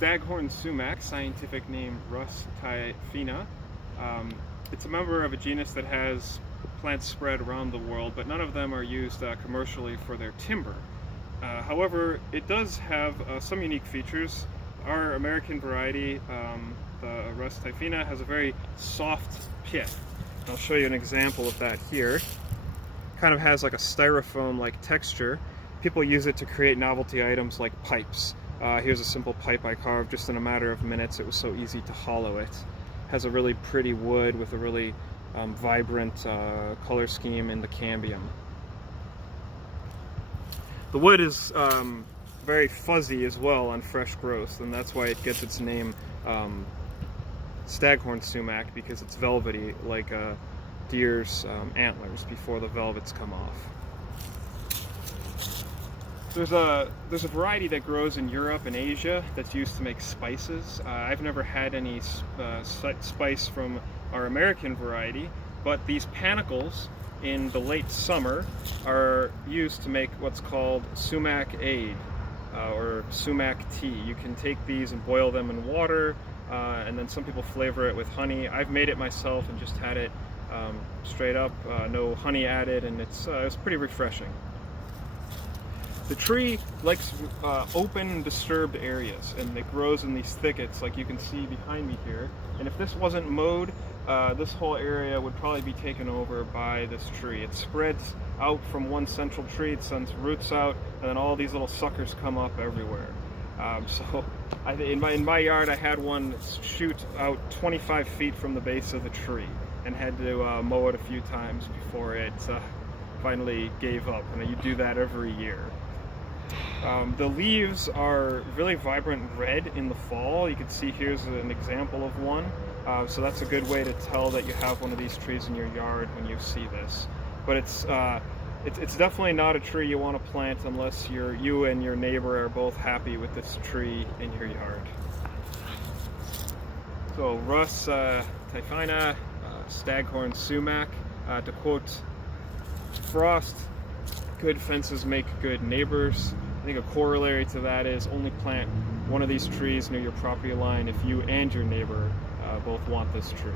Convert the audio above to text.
Staghorn Sumac, scientific name Rhus typhina. It's a member of a genus that has plants spread around the world, but none of them are used commercially for their timber. However, it does have some unique features. Our American variety, the Rhus typhina, has a very soft pith. I'll show you an example of that here. Kind of has like a styrofoam-like texture. People use it to create novelty items like pipes. Here's a simple pipe I carved just in a matter of minutes. It was so easy to hollow it. Has a really pretty wood with a really vibrant color scheme in the cambium. The wood is very fuzzy as well on fresh growth, and that's why it gets its name Staghorn Sumac, because it's velvety like a deer's antlers before the velvets come off. There's a variety that grows in Europe and Asia that's used to make spices. I've never had any spice from our American variety, but these panicles in the late summer are used to make what's called sumac aid or sumac tea. You can take these and boil them in water, and then some people flavor it with honey. I've made it myself and just had it straight up, no honey added, and it's pretty refreshing. The tree likes open and disturbed areas, and it grows in these thickets like you can see behind me here. And if this wasn't mowed, this whole area would probably be taken over by this tree. It spreads out from one central tree, it sends roots out, and then all these little suckers come up everywhere. So in my yard I had one shoot out 25 feet from the base of the tree and had to mow it a few times before it finally gave up, and you do that every year. The leaves are really vibrant red in the fall. You can see here's an example of one. So that's a good way to tell that you have one of these trees in your yard when you see this. But it's definitely not a tree you want to plant unless you and your neighbor are both happy with this tree in your yard. So Rhus typhina, Staghorn Sumac. To quote Frost, good fences make good neighbors. I think a corollary to that is only plant one of these trees near your property line if you and your neighbor both want this tree.